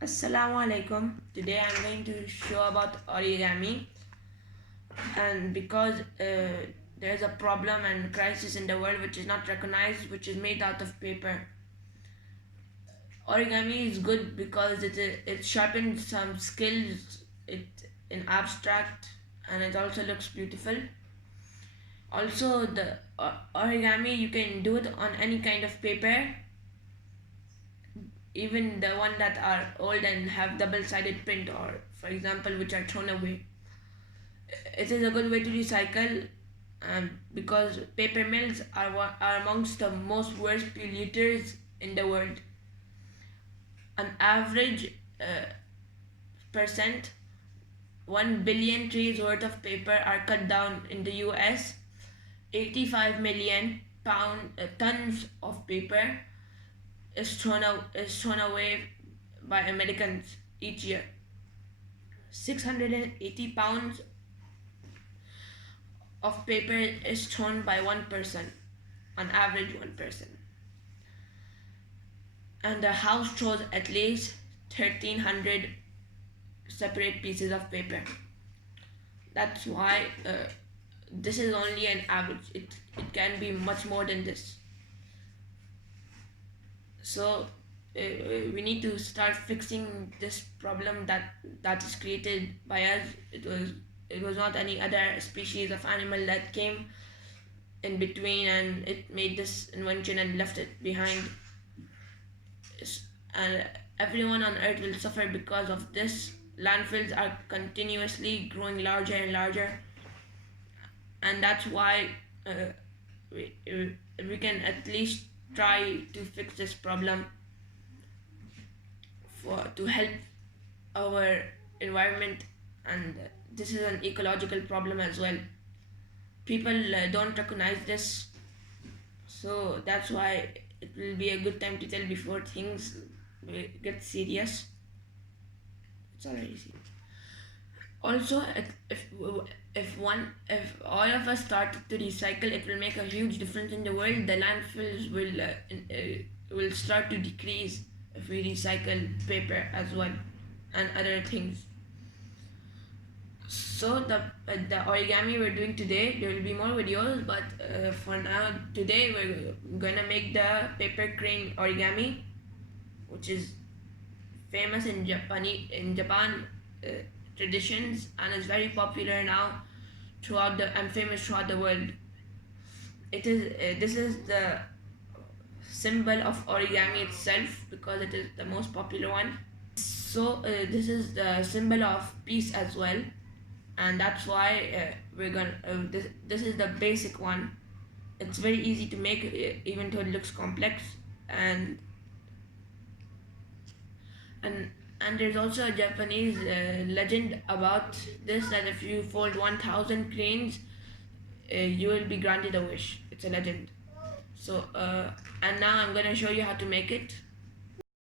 Assalamu alaikum. Today I'm going to show about origami, and because there's a problem and crisis in the world which is not recognized, which is made out of paper. Origami is good because it sharpens some skills it in abstract, and it also looks beautiful. Also, the origami, you can do it on any kind of paper, even the one that are old and have double-sided print, or for example which are thrown away. It is a good way to recycle, because paper mills are amongst the most worst polluters in the world. An average percent 1 billion trees worth of paper are cut down in the US. 85 million tons of paper is thrown away by Americans each year. 680 pounds of paper is thrown by one person, on average one person. And the house throws at least 1300 separate pieces of paper. That's why this is only an average. It can be much more than this. So we need to start fixing this problem that is created by us. It was not any other species of animal that came in between and it made this invention and left it behind. And everyone on earth will suffer because of this. Landfills are continuously growing larger and larger, and that's why we can at least try to fix this problem to help our environment. And this is an ecological problem as well. People don't recognize this, so that's why it will be a good time to tell before things get serious. It's already serious. Also, if all of us start to recycle, it will make a huge difference in the world. The landfills will start to decrease if we recycle paper as well and other things. So the origami we're doing today, there will be more videos, but for now today we're gonna make the paper crane origami, which is famous in Japan traditions, and is very popular now and famous throughout the world. This is the symbol of origami itself because it is the most popular one. So this is the symbol of peace as well, and that's why we're gonna this is the basic one. It's very easy to make, even though it looks complex. And there's also a Japanese legend about this, that if you fold 1000 cranes, you will be granted a wish. It's a legend. So and now I'm gonna show you how to make it.